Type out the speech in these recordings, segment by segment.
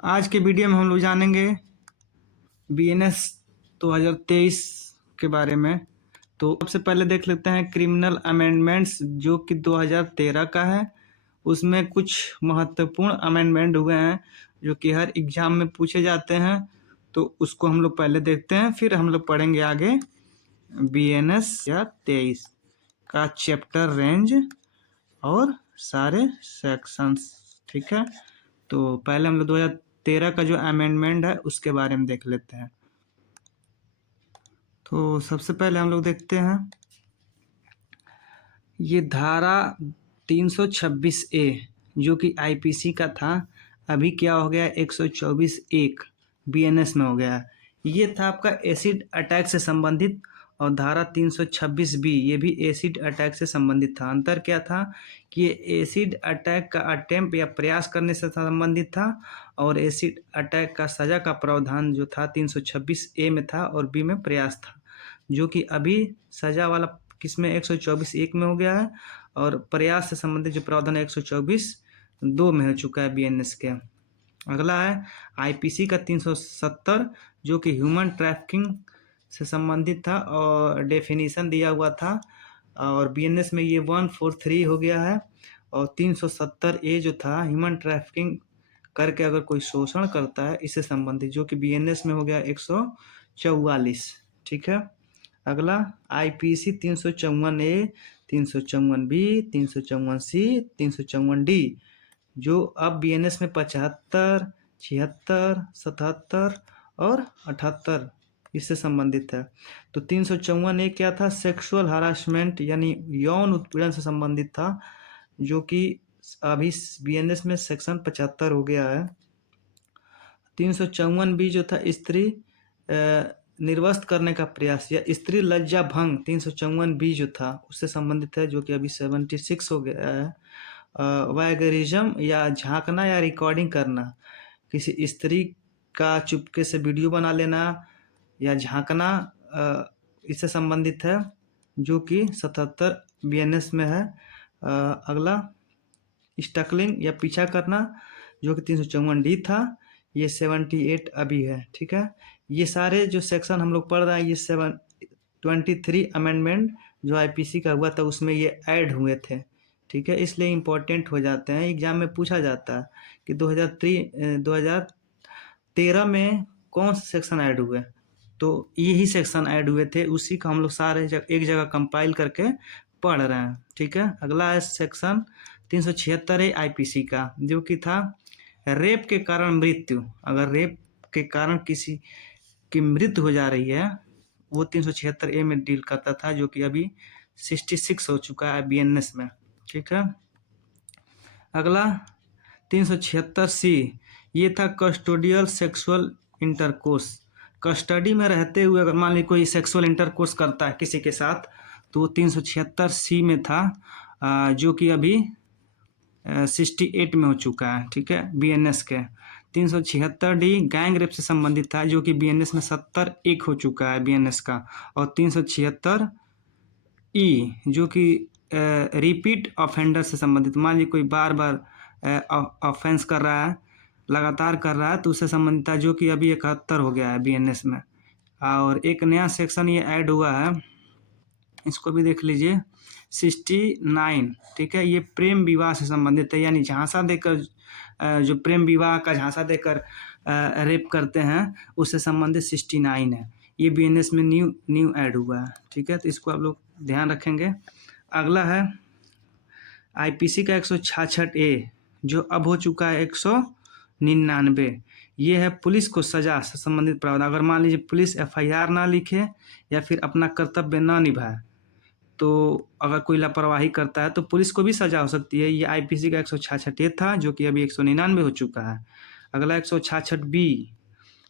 आज के वीडियो में हम लोग जानेंगे बीएनएस 2023 के बारे में। तो सबसे पहले देख लेते हैं क्रिमिनल अमेंडमेंट्स जो कि 2013 का है। उसमें कुछ महत्वपूर्ण अमेंडमेंट हुए हैं जो कि हर एग्जाम में पूछे जाते हैं। तो उसको हम लोग पहले देखते हैं, फिर हम लोग पढ़ेंगे आगे बीएनएस या 23 का चैप्टर रेंज और सारे सेक्शंस। ठीक है, तो पहले हम लोग 2013 का जो अमेंडमेंट है उसके बारे में देख लेते हैं। तो सबसे पहले हम लोग देखते हैं ये धारा 326A जो कि आईपीसी का था, अभी क्या हो गया 124(1) बीएनएस में हो गया। ये था आपका एसिड अटैक से संबंधित, और धारा 326B ये भी एसिड अटैक से संबंधित था। अंतर क्या था कि ये एसिड अटैक का अटेम्प्ट या प्रयास करने से संबंधित था, और एसिड अटैक का सजा का प्रावधान जो था 326A में था और बी में प्रयास था, जो कि अभी सजा वाला किसमें 124(1) में हो गया है, और प्रयास से संबंधित जो प्रावधान 124(2) में हो चुका है बीएनएस के। अगला है आईपीसी का 370 जो कि ह्यूमन ट्रैफिकिंग से संबंधित था और डेफिनेशन दिया हुआ था, और बीएनएस में ये 143 हो गया है। और 370A जो था ह्यूमन ट्रैफिकिंग करके अगर कोई शोषण करता है इससे संबंधित, जो कि बीएनएस में हो गया 144। ठीक है, अगला IPC 354A, 354B, 354C, 354D जो अब बीएनएस में 75, 76, 77 और 78 इससे संबंधित है। तो 354A क्या था, सेक्सुअल हरासमेंट यानी यौन उत्पीड़न से संबंधित था, जो कि अभी बीएनएस में सेक्शन 75 हो गया है। 354B जो था स्त्री निर्वस्त्र करने का प्रयास या स्त्री लज्जा भंग 354B जो था उससे संबंधित है, जो कि अभी 76 हो गया है। वैगरिज्म या झांकना या रिकॉर्डिंग करना, किसी स्त्री का चुपके से वीडियो बना लेना या झांकना इससे संबंधित है, जो कि 77 बीएनएस में है। अगला स्टकलिंग या पीछा करना जो कि 354D था, ये 78 अभी है। ठीक है, ये सारे जो सेक्शन हम लोग पढ़ रहे हैं ये 23 अमेंडमेंट जो आईपीसी का हुआ था उसमें ये ऐड हुए थे। ठीक है, इसलिए इम्पोर्टेंट हो जाते हैं, एग्जाम में पूछा जाता है कि 2013 में कौन से सेक्शन ऐड हुए, तो यही सेक्शन ऐड हुए थे, उसी को हम लोग सारे एक जगह कंपाइल करके पढ़ रहे हैं। ठीक है, अगला है सेक्शन 376 है आईपीसी का, जो कि था रेप के कारण मृत्यु। अगर रेप के कारण किसी की मृत्यु हो जा रही है वो 376A में डील करता था, जो कि अभी 66 हो चुका है बीएनएस में। ठीक है, अगला 376C ये था कस्टोडियल सेक्सुअल इंटरकोर्स। कस्टडी में रहते हुए अगर मान लीजिए कोई सेक्सुअल इंटरकोर्स करता है किसी के साथ, तो वो 376C में था, जो कि अभी 68 में हो चुका है। ठीक है, बीएनएस के 376D गैंग रेप से संबंधित था, जो कि बीएनएस में 70(1) हो चुका है बीएनएस का। और 376E जो कि रिपीट ऑफेंडर से संबंधित, मान लीजिए कोई बार बार ऑफेंस कर रहा है, लगातार कर रहा है, तो उससे संबंधित था, जो कि अभी 71 हो गया है बीएनएस में। और एक नया सेक्शन ये ऐड हुआ है, इसको भी देख लीजिए 69। ठीक है, ये प्रेम विवाह से संबंधित है, यानी झांसा देकर जो प्रेम विवाह का झांसा देकर रेप करते हैं उससे संबंधित 69 है। ये बीएनएस में न्यू ऐड हुआ है। ठीक है, तो इसको आप लोग ध्यान रखेंगे। अगला है आईपीसी का 166A जो अब हो चुका है 199। ये है पुलिस को सजा से संबंधित प्रावधान। अगर मान लीजिए पुलिस एफआईआर ना लिखे या फिर अपना कर्तव्य ना निभाए, तो अगर कोई लापरवाही करता है तो पुलिस को भी सजा हो सकती है। ये आईपीसी का 166A था, जो कि अभी 199 हो चुका है। अगला 166B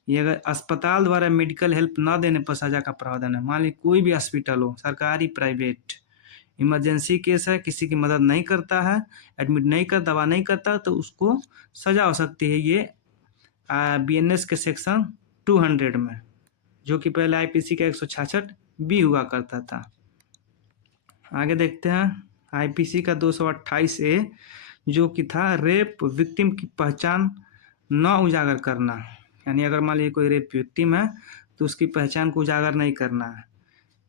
ये अगर अस्पताल द्वारा मेडिकल हेल्प ना देने पर सजा का प्रावधान है। मान लीजिए कोई भी हॉस्पिटल हो, सरकारी प्राइवेट, इमरजेंसी केस है, किसी की मदद नहीं करता है, एडमिट नहीं कर, दवा नहीं करता, तो उसको सजा हो सकती है ये बीएनएस के सेक्शन 200 में, जो कि पहले आईपीसी का 166B हुआ करता था। आगे देखते हैं आईपीसी का 228A जो कि था रेप विक्टिम की पहचान न उजागर करना, यानी अगर मान लीजिए कोई रेप विक्टिम है तो उसकी पहचान को उजागर नहीं करना है,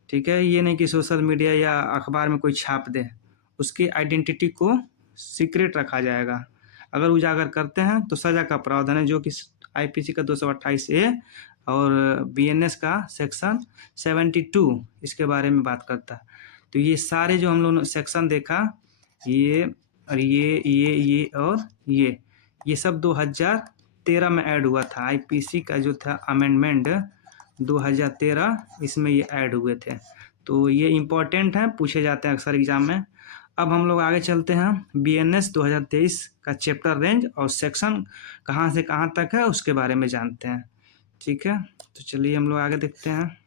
ठीक है। ये नहीं कि सोशल मीडिया या अखबार में कोई छाप दे, उसकी आइडेंटिटी को सीक्रेट रखा जाएगा। अगर उजागर करते हैं तो सजा का प्रावधान है, जो कि आईपीसी का 228A और बीएनएस का सेक्शन 72 इसके बारे में बात करता है। तो ये सारे जो हम लोगों ने सेक्शन देखा, ये और ये और ये सब 2013 में ऐड हुआ था। आईपीसी का जो था अमेंडमेंट 2013, इसमें ये ऐड हुए थे। तो ये इम्पोर्टेंट है, पूछे जाते हैं अक्सर एग्जाम में। अब हम लोग आगे चलते हैं। बीएनएस 2023 का चैप्टर रेंज और सेक्शन कहाँ से कहाँ तक है उसके बारे में जानते हैं, ठीक है। तो चलिए हम लोग आगे देखते हैं।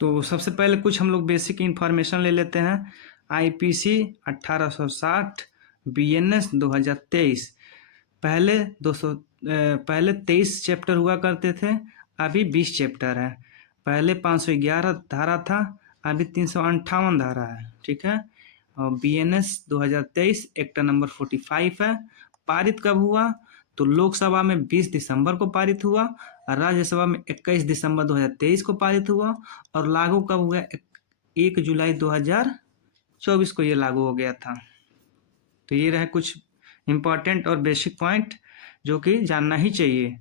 तो सबसे पहले कुछ हम लोग बेसिक इंफॉर्मेशन ले लेते हैं। IPC 1860, BNS 2023। पहले 23 चैप्टर हुआ करते थे, अभी 20 चैप्टर है। पहले 511 धारा था, अभी 358 धारा है, ठीक है। और बीएनएस 2023 एक्ट नंबर 45 है। पारित कब हुआ? तो लोकसभा में 20 दिसंबर को पारित हुआ और राज्यसभा में 21 दिसंबर 2023 को पारित हुआ। और लागू कब हुआ? 1 जुलाई 2024 को ये लागू हो गया था। तो ये रहे कुछ इम्पॉर्टेंट और बेसिक पॉइंट जो कि जानना ही चाहिए,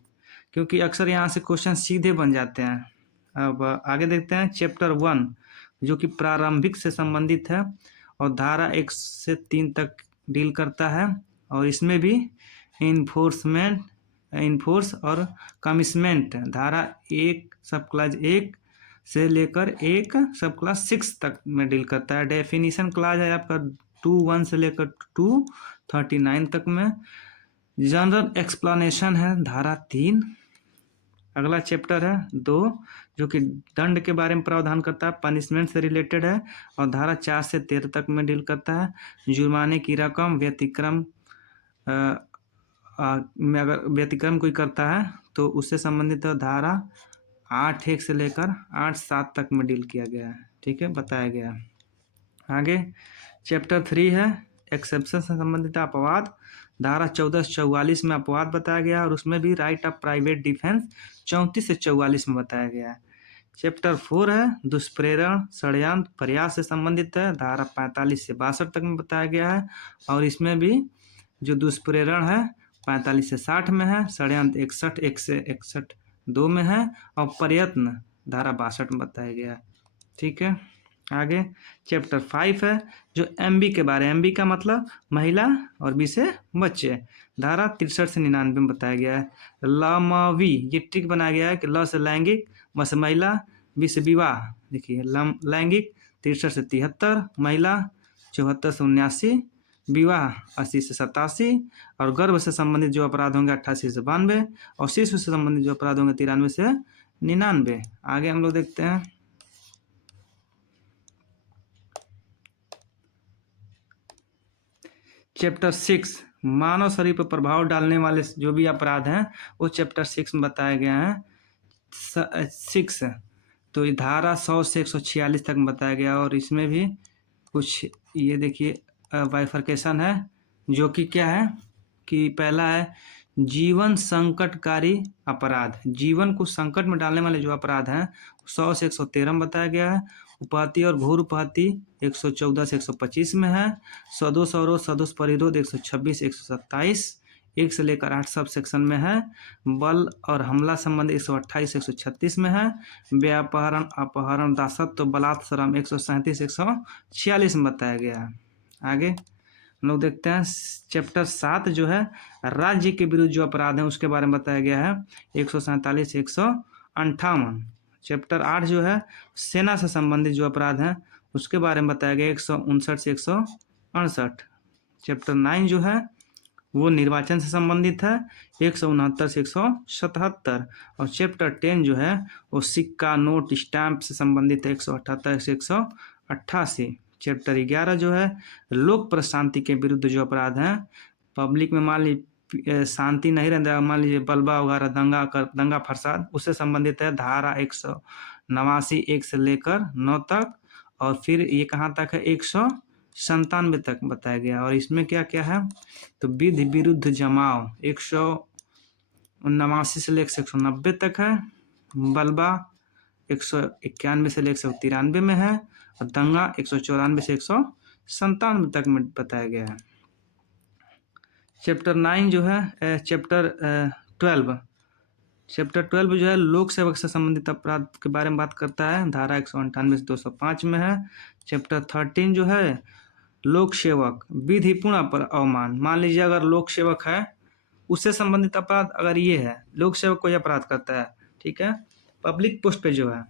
क्योंकि अक्सर यहाँ से क्वेश्चन सीधे बन जाते हैं। अब आगे देखते हैं चैप्टर 1, जो कि प्रारंभिक से संबंधित है और धारा 1 से 3 तक डील करता है। और इसमें भी इन्फोर्स और कमिटमेंट धारा 1 सब क्लास 1 से लेकर 1 सब क्लास 6 तक में डील करता है। डेफिनेशन क्लास है आपका 2(1) से लेकर 239 तक में। जनरल एक्सप्लेनेशन है धारा 3। अगला चैप्टर है 2, जो कि दंड के बारे में प्रावधान करता है, पनिशमेंट से रिलेटेड है और धारा 4 से 13 तक में डील करता है। जुर्माने की रकम व्यतिक्रम में अगर व्यतिक्रम कोई करता है तो उससे संबंधित धारा 8(1) से लेकर 8(7) तक में डील किया गया है, ठीक है, बताया गया है। आगे चैप्टर 3 है एक्सेप्शन से संबंधित अपवाद। धारा 14 से 44 में अपवाद बताया गया और उसमें भी राइट ऑफ प्राइवेट डिफेंस 34 से 44 में बताया गया है। चैप्टर 4 है दुष्प्रेरण षड्यंत्र प्रयास से संबंधित है, धारा 45 से 62 तक में बताया गया है। और इसमें भी जो दुष्प्रेरण है 45 से 60 में है, षड्यंत्र 61 से 61(2) में है और प्रयत्न धारा 62 में बताया गया है, ठीक है। आगे चैप्टर 5 है जो एमबी के बारे में, एमबी का मतलब महिला और बी से बच्चे, धारा 63 से 99 में बताया गया है। लमवी ये ट्रिक बनाया गया है कि ल से लैंगिक, म से महिला, बी से विवाह। देखिए लैंगिक 63 से 73, महिला 74 से 79, विवाह 80 से 87 और गर्भ से संबंधित जो अपराध होंगे 88 से 92 और शिशु से संबंधित जो अपराध होंगे 93 से 99। आगे हम लोग देखते हैं चैप्टर 6 मानव शरीर पर प्रभाव डालने वाले जो भी अपराध हैं वो चैप्टर 6 में बताए गए हैं। 6 तो ये धारा 100 से 146 तक बताया गया और इसमें भी कुछ ये देखिए बाइफर्केशन है, जो कि क्या है कि पहला है जीवन संकटकारी अपराध। जीवन को संकट में डालने वाले जो अपराध हैं 100 से 113 में बताया गया है। उपाधि और घोर उपाधि 114 से 125 में है। सदोष अवरोध सदोष परिरोध 126 127 1 से लेकर 8 सब सेक्शन में है। बल और हमला संबंधी 128 136 में है। व्यापहरण अपहरण दासत्व बलात्सरम 137 146 में बताया गया है। आगे हम लोग देखते हैं चैप्टर 7 जो है राज्य के विरुद्ध जो अपराध हैं उसके बारे में बताया गया है 147 158। चैप्टर 8 जो है सेना से संबंधित जो अपराध हैं उसके बारे में बताया गया 159 से 168। चैप्टर 9 जो है वो निर्वाचन से संबंधित है 169 से 177। और चैप्टर 10 जो है वो सिक्का नोट स्टैंप से संबंधित है 178 से 188। चैप्टर 11 जो है लोक प्रशांति के विरुद्ध जो अपराध हैं, पब्लिक में मान लीजिए शांति नहीं रहता, मान लीजिए बलबा वगैरह दंगा फसाद, उससे संबंधित है धारा 189 1 से लेकर 9 तक। और फिर ये कहाँ तक है 97 तक बताया गया। और इसमें क्या क्या है, तो विधि विरुद्ध जमाव 189 से लेकर 190 तक है, बलबा 191 से लेकर 193 में है, और दंगा 194 से 197 तक में बताया गया है। चैप्टर 9 जो है चैप्टर 12 जो है लोक सेवक से संबंधित अपराध के बारे में बात करता है, धारा 198 से 205 में है। चैप्टर 13 जो है लोक सेवक विधिपूर्ण अवमान, मान लीजिए अगर लोक सेवक है उससे संबंधित अपराध अगर ये है, लोक सेवक कोई अपराध करता है, ठीक है, पब्लिक पोस्ट पे जो है,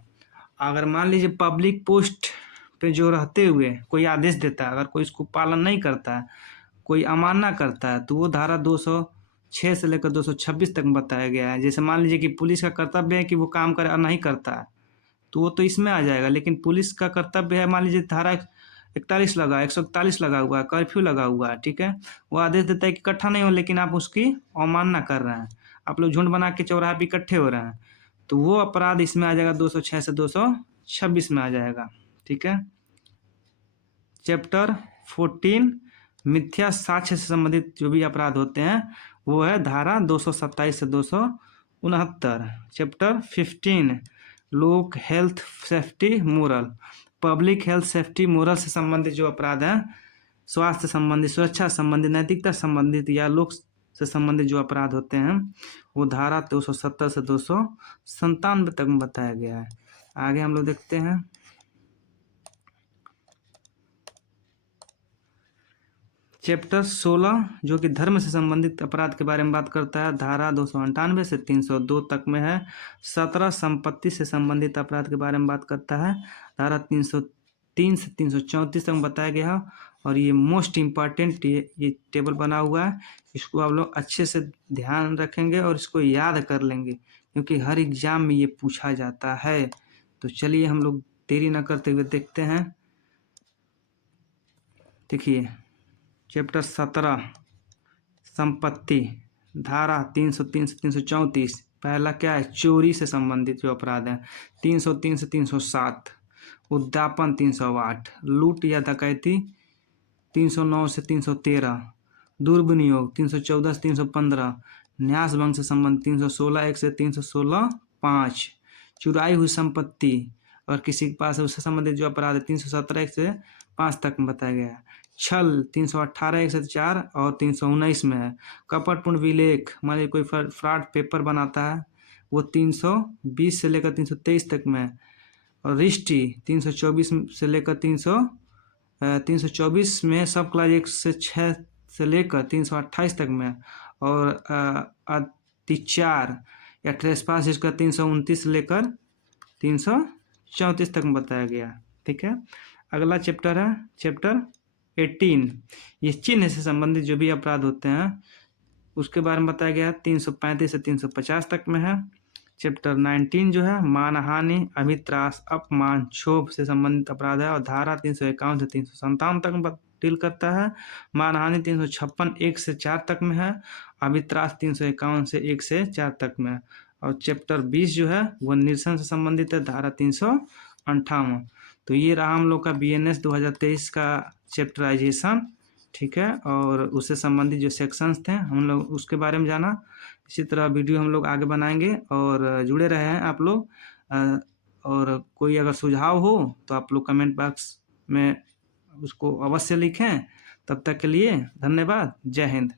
अगर मान लीजिए पब्लिक पोस्ट पे जो रहते हुए कोई आदेश देता है, अगर कोई इसको पालन नहीं करता है, कोई अमानना करता है, तो वो धारा 206 से लेकर 226 तक बताया गया है। जैसे मान लीजिए कि पुलिस का कर्तव्य है कि वो काम करे और नहीं करता है, तो वो तो इसमें आ जाएगा। लेकिन पुलिस का कर्तव्य है, मान लीजिए धारा 41 लगा, 141 लगा हुआ है, कर्फ्यू लगा हुआ है, ठीक है, वो आदेश देता है कि इकट्ठा नहीं हो, लेकिन आप उसकी अवमानना कर रहे हैं, आप लोग झुंड बना के चौराहे पे इकट्ठे हो रहे हैं, तो वो अपराध इसमें आ जाएगा 206 से 226 में आ जाएगा, ठीक है। चैप्टर 14 मिथ्या साक्ष्य से संबंधित जो भी अपराध होते हैं वो है धारा 227 से 269। चैप्टर 15 लोक health safety moral, public health safety moral से संबंधित जो अपराध हैं, स्वास्थ्य संबंधित, सुरक्षा संबंधित, नैतिकता संबंधित या लोक से संबंधित जो अपराध होते हैं वो धारा 270 से 297 तक में बताया गया है। आगे हम लोग देखते हैं चैप्टर 16 जो कि धर्म से संबंधित अपराध के बारे में बात करता है, धारा 298 से 302 तक में है। 17 संपत्ति से संबंधित अपराध के बारे में बात करता है, धारा 303 से 334 तक बताया गया है। और ये मोस्ट इम्पॉर्टेंट ये टेबल बना हुआ है, इसको आप लोग अच्छे से ध्यान रखेंगे और इसको याद कर लेंगे, क्योंकि हर एग्जाम में ये पूछा जाता है। तो चलिए हम लोग देरी न करते हुए देखते हैं। देखिए चैप्टर 17 संपत्ति, धारा 303 से 334, पहला क्या है, चोरी से संबंधित जो अपराध है 303 से 307, उद्यापन 308, लूट या डकैती 309 से 313, दुर्विनियोग 314 से 315, न्यास भंग से संबंधित 316 1 से 316 5, चुराई हुई संपत्ति और किसी के पास है उससे संबंधित जो अपराध है 317 1 से 5 तक में बताया गया है। छल 318 1 से 4 और 319 में है। कपटपूर्ण विलेख, मान लीजिए कोई फ्रॉड पेपर बनाता है, वो 320 से लेकर 323 तक में है। और रिष्टी 324 से लेकर 324 में सब क्लास 1 से 6 से लेकर 328 तक में है। और अत्याचार या ट्रेसपास इसका 329 से लेकर 334 तक में बताया गया, ठीक है। अगला चैप्टर है चैप्टर 18, ये चिन्ह से संबंधित जो भी अपराध होते हैं उसके बारे में बताया गया 335 से 350 तक में है। चैप्टर 19 जो है मानहानि, अभित्रास, अपमान, क्षोभ से संबंधित अपराध है और धारा 351 से 357 तक डील करता है। मानहानि 356 1 से 4 तक में है, अभित्रास 351 से 1 से 4 तक में है। और चैप्टर 20 जो है वो निरसन से संबंधित है, धारा 358। तो ये रहा हम लोग का BNS 2023 का चैप्टराइजेशन, ठीक है, और उससे संबंधित जो सेक्शंस थे हम लोग उसके बारे में जाना। इसी तरह वीडियो हम लोग आगे बनाएंगे और जुड़े रहे हैं आप लोग। और कोई अगर सुझाव हो तो आप लोग कमेंट बॉक्स में उसको अवश्य लिखें। तब तक के लिए धन्यवाद, जय हिंद।